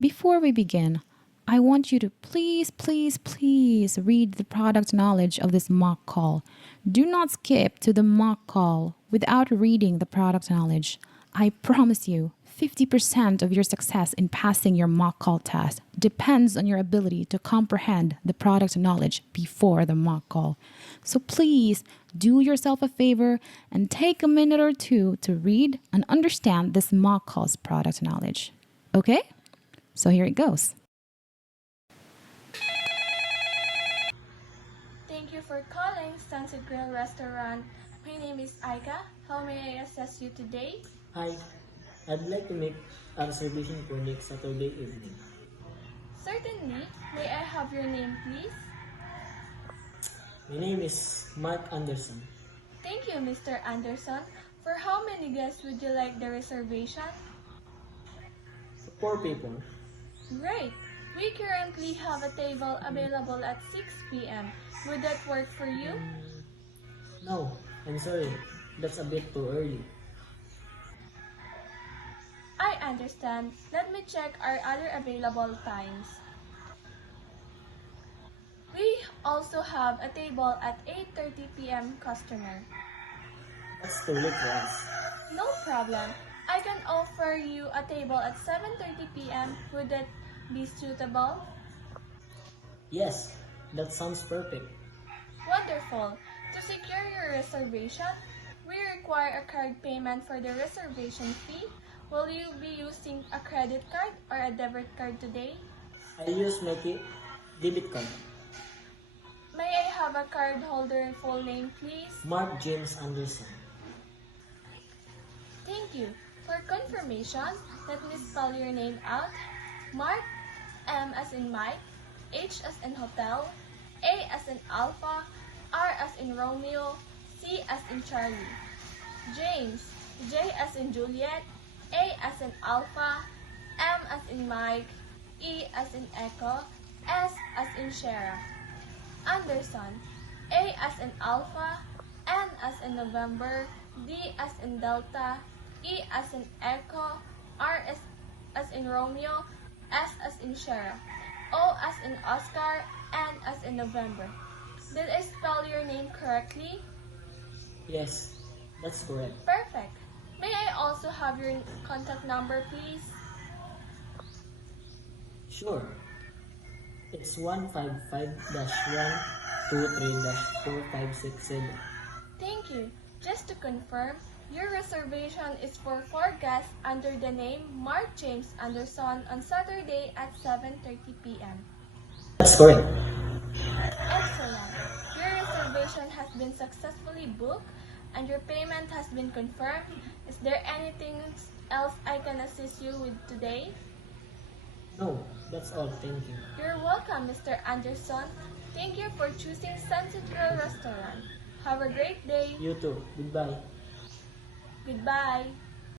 Before we begin, I want you to please read the product knowledge of this mock call. Do not skip to the mock call without reading the product knowledge. I promise you, 50% of your success in passing your mock call test depends on your ability to comprehend the product knowledge before the mock call. So please do yourself a favor and take a minute or two to read and understand this mock call's product knowledge. Okay? So here it goes. Thank you for calling Sunset Grill Restaurant. My name is Aika. How may I assist you today? Hi, I'd like to make a reservation for next Saturday evening. Certainly. May I have your name, please? My name is Mark Anderson. Thank you, Mr. Anderson. For how many guests would you like the reservation? For 4 people. Great. We currently have a table available at 6 p.m. Would that work for you? No, I'm sorry. That's a bit too early. I understand. Let me check our other available times. We also have a table at 8:30 p.m. customer. That's too late for us. No problem. I can offer you a table at 7:30 p.m. Would that be suitable? Yes, that sounds perfect. Wonderful. To secure your reservation, we require a card payment for the reservation fee. Will you be using a credit card or a debit card today? I use my debit card. May I have a card holder full name, please? Mark James Anderson. Thank you. For confirmation, let me spell your name out. Mark, M as in Mike, H as in Hotel, A as in Alpha, R as in Romeo, C as in Charlie. James, J as in Juliet, A as in Alpha, M as in Mike, E as in Echo, S as in Sierra. Anderson, A as in Alpha, N as in November, D as in Delta, E as in Echo, R as in Romeo, S as in Sierra, O as in Oscar, N as in November. Did I spell your name correctly? Yes, that's correct. Perfect. May I also have your contact number, please? Sure. It's 155-123-4567. Thank you. Just to confirm, your reservation is for 4 guests under the name Mark James Anderson on Saturday at 7:30 p.m. That's correct. Excellent. Your reservation has been successfully booked and your payment has been confirmed. Is there anything else I can assist you with today? No, that's all. Thank you. You're welcome, Mr. Anderson. Thank you for choosing Sunset Grill Restaurant. Have a great day. You too. Goodbye. Goodbye.